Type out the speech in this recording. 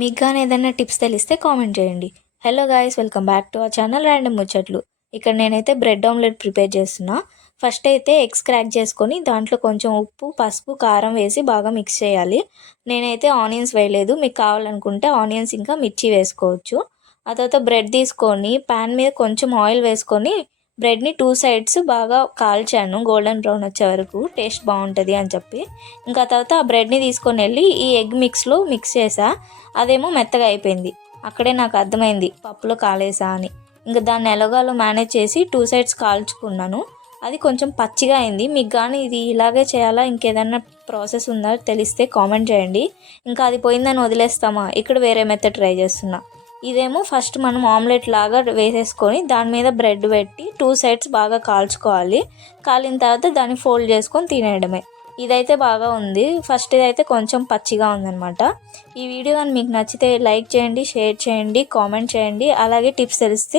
మీకు కానీ ఏదైనా టిప్స్ తెలిస్తే కామెంట్ చేయండి. Hello guys, welcome back to our channel random ముచ్చట్లు. ఇక్కడ నేనైతే బ్రెడ్ ఆమ్లెట్ ప్రిపేర్ చేస్తున్నా. ఫస్ట్ అయితే ఎగ్స్ క్రాక్ చేసుకొని దాంట్లో కొంచెం ఉప్పు, పసుపు, కారం వేసి బాగా మిక్స్ చేయాలి. నేనైతే ఆనియన్స్ వేయలేదు, మీకు కావాలనుకుంటే ఆనియన్స్ ఇంకా మిర్చి వేసుకోవచ్చు. ఆ తర్వాత బ్రెడ్ తీసుకొని ప్యాన్ మీద కొంచెం ఆయిల్ వేసుకొని బ్రెడ్ని 2 సైడ్స్ బాగా కాల్చాను, గోల్డెన్ బ్రౌన్ వచ్చే వరకు, టేస్ట్ బాగుంటుంది అని చెప్పి. ఇంకా తర్వాత ఆ బ్రెడ్ని తీసుకొని వెళ్ళి ఈ ఎగ్ మిక్స్లో మిక్స్ చేసా. అదేమో మెత్తగా అయిపోయింది. అక్కడే నాకు అర్థమైంది పప్పులో కాలేసా అని. ఇంకా దాన్ని ఎలాగోలా మేనేజ్ చేసి 2 సైడ్స్ కాల్చుకున్నాను. అది కొంచెం పచ్చిగా అయింది. మీకు కానీ ఇది ఇలాగే చేయాలా, ఇంకేదన్నా ప్రాసెస్ ఉందా తెలిస్తే కామెంట్ చేయండి. ఇంకా అది పోయిందని వదిలేస్తామా, ఇక్కడ వేరే మెథడ్ ట్రై చేస్తున్నా. ఇదేమో ఫస్ట్ మనం ఆమ్లెట్ లాగా వేసేసుకొని దాని మీద బ్రెడ్ పెట్టి 2 సైడ్స్ బాగా కాల్చుకోవాలి. కాలిన తర్వాత దాన్ని ఫోల్డ్ చేసుకొని తినేయడమే. ఇదైతే బాగా ఉంది. ఫస్ట్ ఇదైతే కొంచెం పచ్చిగా ఉందన్నమాట. ఈ వీడియో కానీ మీకు నచ్చితే లైక్ చేయండి, షేర్ చేయండి, కామెంట్ చేయండి. అలాగే టిప్స్ తెలిస్తే